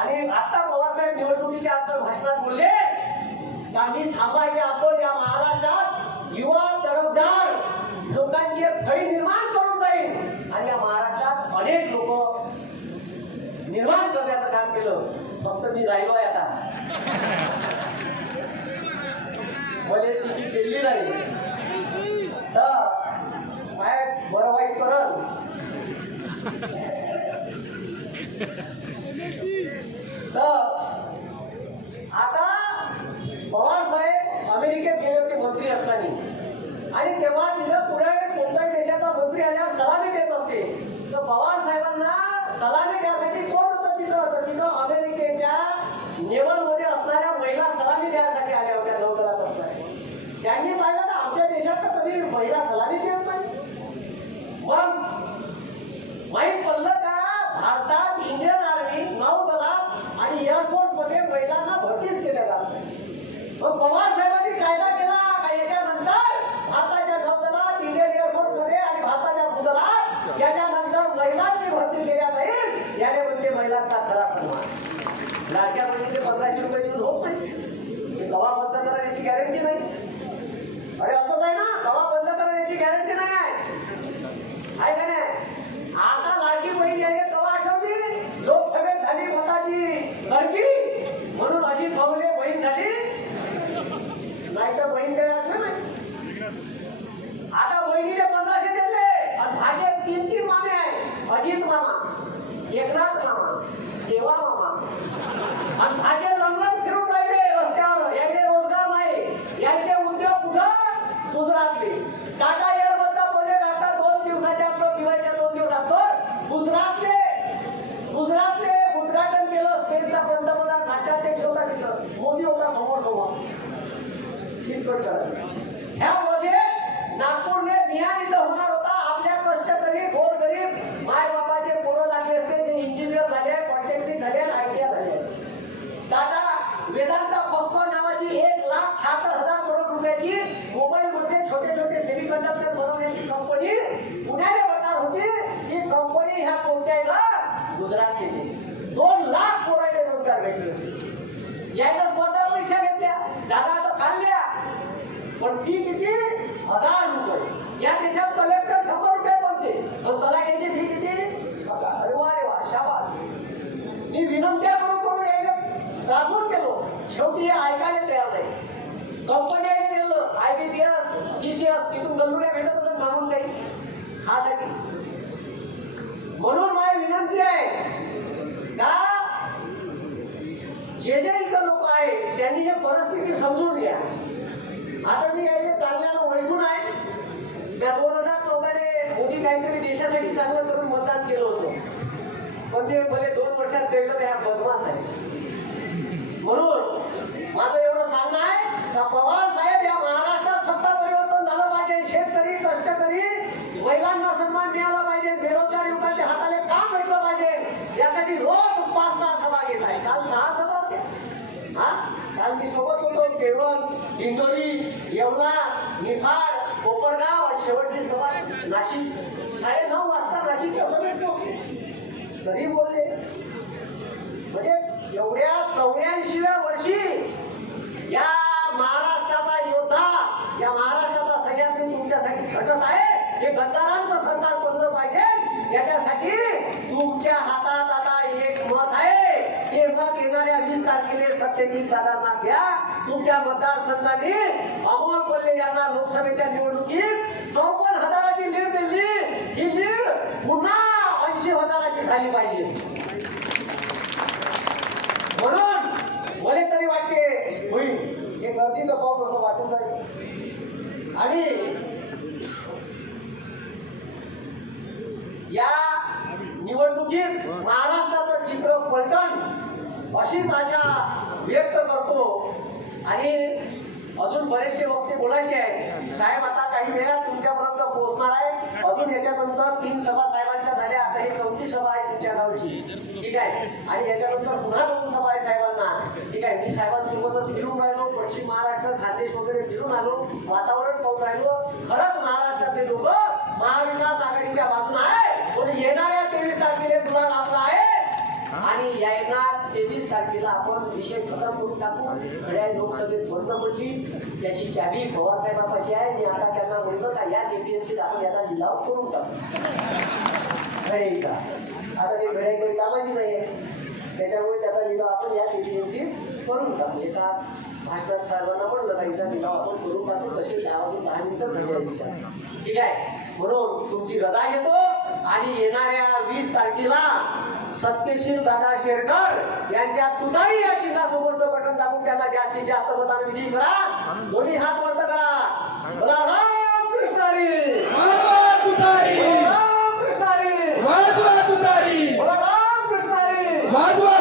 आणि आता पवारसाहेब निवडणुकीच्या अंतर भाषणात बोलले की आम्ही थांबायचे आपण या महाराष्ट्रात युवा तडफदार लोकांची एक फळी निर्माण करून जाईल आणि या महाराष्ट्रात अनेक लोक निर्माण करण्याचं काम केलं. फक्त मी राहिलो आहे आता, मला तिकीट दिली नाही तर काय बरं वाईट करल. तर आता पवार साहेब अमेरिकेत गेले होते मंत्री असताना आणि तेव्हा तिथं पुढे कोणत्याही देशाचा मंत्री आल्यावर सलामी देत असते. तर पवार साहेबांना सलामी द्यासाठी कोण होतं तिथं अमेरिकेच्या नेव्हलमध्ये असणाऱ्या महिला सलामी द्यायसाठी आल्या होत्या नौदलात असणाऱ्या. त्यांनी पाहिलं ना आमच्या देशात तर कधी महिला सलामी देत नाही. मग माहीत पडलं का भारतात इंडियन आर्मी नौदलात आणि एअरफोर्स मध्ये महिलांना भरतीच केल्या जात नाही. मग पवार साहेबांनी कायदा केला का याच्यानंतर भारताच्या नौदलात इंडियन एअरफोर्स मध्ये आणि भारताच्या भूदलात याच्यानंतर महिलांची भरती केल्या जाईल. याने म्हणजे महिलांचा खरा सन्मान. लाडक्या बहिणीचे 1500 रुपये देऊन होत नाही. हे गवा बंद करण्याची गॅरंटी नाही. अरे असंच आहे ना, गवा बंद करण्याची गॅरंटी नाही आहे का नाही. आता लाडकी बहीण यायला गवा आठवली, लोकसभेत झाली मताची गडकी म्हणून अजित भाऊले बहीण झाली, नाही तर बहीण काही आठवण नाही. आता बहिणीले 1500 दिले आणि भाजप 3 मामे आहे. अजित मामा, एकनाथ मामा, देवा मामा आणि भाजप रंगत फिरून राहिले रस्त्यावर. यायले रोजगार नाही, यायचे उद्योग कुठं गुजरातले. टाटा एअरबसचा प्रोजेक्ट आता 2 दिवसाच्या अंतर दिवाळीच्या 2 दिवसांतर गुजरातले उद्घाटन केलं. स्पेनचा पंतप्रधान नाट्याध्यक्ष होता तिथं, मोदी होता समोर कितपत करा. ह्या प्रोजेक्ट नागपूरने मियान इथं होणार होता. आपल्या कष्टकरी गोरगरीब माय बापाचे पोरं लागले असते जे इंजिनियर झाले, पॉलिटेक्निक झाले, ITI झाले. टाटा वेदांता फॉक्सकॉन नावाची 1,76,000 करोड रुपयाची मोबाईलमध्ये छोटे छोटे सेमीकंडक्टर बनवण्याची कंपनी पुण्याला बनणार होती. ही कंपनी ह्या चोरट्याला गुजरात गेली. 2 लाख पोरांना रोजगार भेटले असते. यायला स्पर्धा परीक्षा घेतल्या, जागा तर खाल्ल्या, पण ती किती 1000 रुपये. या देशात कलेक्टर 100 रुपये बनते पण तलाठ्याची फी किती? अरे वा शाबास. मी विनंत्या करून यायला राजून केलो, शेवटी ऐकायला तयार नाही. कंपन्याने दिलं IBPS TCS, तिथून गल्लुऱ्या भेटत असत मागून काही खासाठी. म्हणून माझी विनंती आहे का जे इथं लोक आहेत त्यांनी हे परिस्थिती समजून घ्या. आता मी यायला चांगल्याला ओळखून आहे. त्या 2014 मोदी काहीतरी देशासाठी चांगलं करून मतदान केलं होतं, पण ते भले 2 वर्षात कळलं त्या बदमाश आहे. म्हणून माझं एवढं सांगणं आहे का पवार साहेब या महाराष्ट्रात सत्ता परिवर्तन झालं पाहिजे. शेतकरी, कष्टकरी, महिलांना सन्मान मिळाला पाहिजे, बेरोजगार युवकांच्या हाताला काम भेटलं पाहिजे. यासाठी रोज 5-6 सभा घेत आहे. काल 6 सभा होत्या. काल मी सोबत होतो. केवळ, इंदोरी, येवला, निफाड, कोपरगाव आणि शेवटची सभा नाशिक. 9:30 वाजता नाशिकच्या सभेत पोहोचले तरी बोलले. म्हणजे एवढ्या 84व्या वर्षी या महाराष्ट्राचा योद्धा, या महाराष्ट्राचा सह्याद्री तुमच्यासाठी झटत आहे. हे गद्दारांचं सरकार बनलं पाहिजे. याच्यासाठी तुमच्या हातात आता एक मत आहे. हे मत येणाऱ्या 20 तारखेला सत्यजित दादांना द्या. तुमच्या मतदारसंघाने अमोल कोल्हे यांना लोकसभेच्या निवडणुकीत 54,000ची लीड दिली. ही लीड पुन्हा 80,000ची झाली पाहिजे. म्हणून मला तरी वाटते होईल. हे गर्दीचं पाऊल असं वाटून जाईल. आणि या निवडणुकीत महाराष्ट्राचं चित्र पलटन अशीच आशा व्यक्त करतो. आणि अजून बरेचसे वक्ते बोलायचे आहेत. साहेब आता काही वेळात तुमच्यापर्यंत पोहोचणार आहे. अजून याच्यानंतर 3 सभा साहेबांच्या झाल्या. आता ही 4थी सभा आहे तुमच्या गावची, ठीक आहे. आणि याच्यानंतर पुन्हा 2 सभा आहे साहेबांना, ठीक आहे. मी साहेबांसोबतच फिरून राहिलो, पश्चिम महाराष्ट्र, खानदेश वगैरे फिरून आलो, वातावरण पाहून राहिलो. खरंच महाराष्ट्रातले लोक महाविकास आघाडीच्या बाजूला आहे. पण येणाऱ्या 23 तारखेला तुला आपला आहे आणि येणार 20 तारखेला आपण विषय खतम करून टाकू. घड्याळ लोकसभेत बंद पडली, त्याची चाबी पवारसाहेबांपाशी आहे. मी आता त्यांना म्हणलं का याच एपीएमसीत आपण याचा लिलाव करून टाकू घड्याळीचा. आता ते घड्याळ काही कामाची नाही आहे, त्याच्यामुळे त्याचा लिलाव आपण याच एपीएमसीत करून टाकू. एका भाषणात साहेबांना म्हणलं काहीचा लिलाव आपण करून टाकू. तसे 10 वाजून 10 मिनिटं घड्याळीचा. ठीक आहे, म्हणून तुमची रजा घेतो आणि येणाऱ्या 20 तारखेला सत्यशील दादा शेरकर यांच्या तुतारी या चिन्हासमोरचं बटन दाबून त्यांना जास्तीत जास्त मताने विजयी करा. दोन्ही हात वर करा. बोला रामकृष्ण हरी. वाजवा तुतारी, बोला रामकृष्ण हरी. वाजवा तुतारी, बोला रामकृष्ण हरी. वाजवा